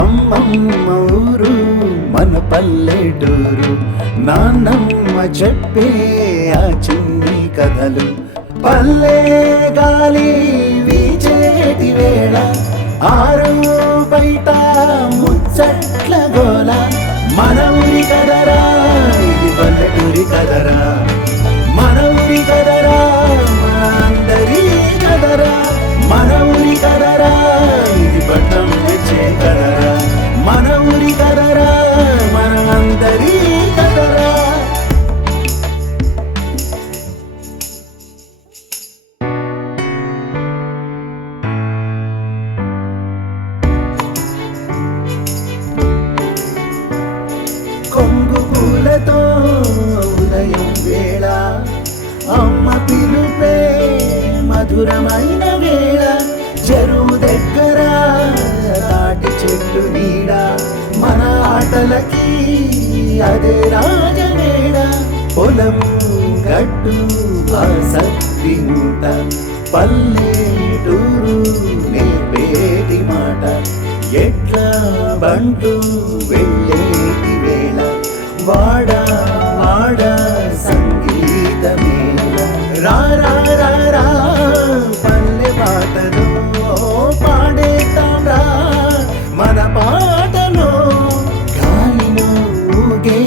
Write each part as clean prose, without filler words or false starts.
అమ్మమ్మ ఊరు మన పల్లెటూరు, నాన్నమ్మ చెప్పే ఆ చిన్ని కథలు. పల్లె గాలి వీచేటి వేళ, ఆరు బయట ముచ్చట్ల గోల. మన ఊరి కదరా ఇది పల్లెటూరి కదరా, మన ఊరి కదరా మన అందరి కదరా, మన ఊరి కదరా ఇది పట్టం తెచ్చే కదరా, మన ఊరి కదరా మన అందరి కదరా. కొంగు పూలతో ఉదయం వేళ, అమ్మ పిలుపే మధురమైన వేళ. చెరువు దగ్గర తాటి చెట్టు నీడ, మన ఆటలకి అదే రాజవేళ. పొలం గట్టు సత్తి మూట, పల్లెటూరు నేర్పేటి మాట. ఎట్లా బంటు వెళ్ళేటి వేళ, వాడ వాడ సంగీతమేళ. రా రా రా రా పల్లె పాటలు పాడేతాం రా, మన పాటలో గాలిలో ఊగే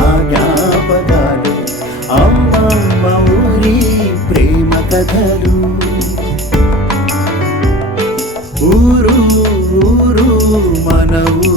ఆ జ్ఞాపకాలు, అమ్మమ్మ ఊరి ప్రేమ కథలు. ఊరు ఊరు మన ఊరు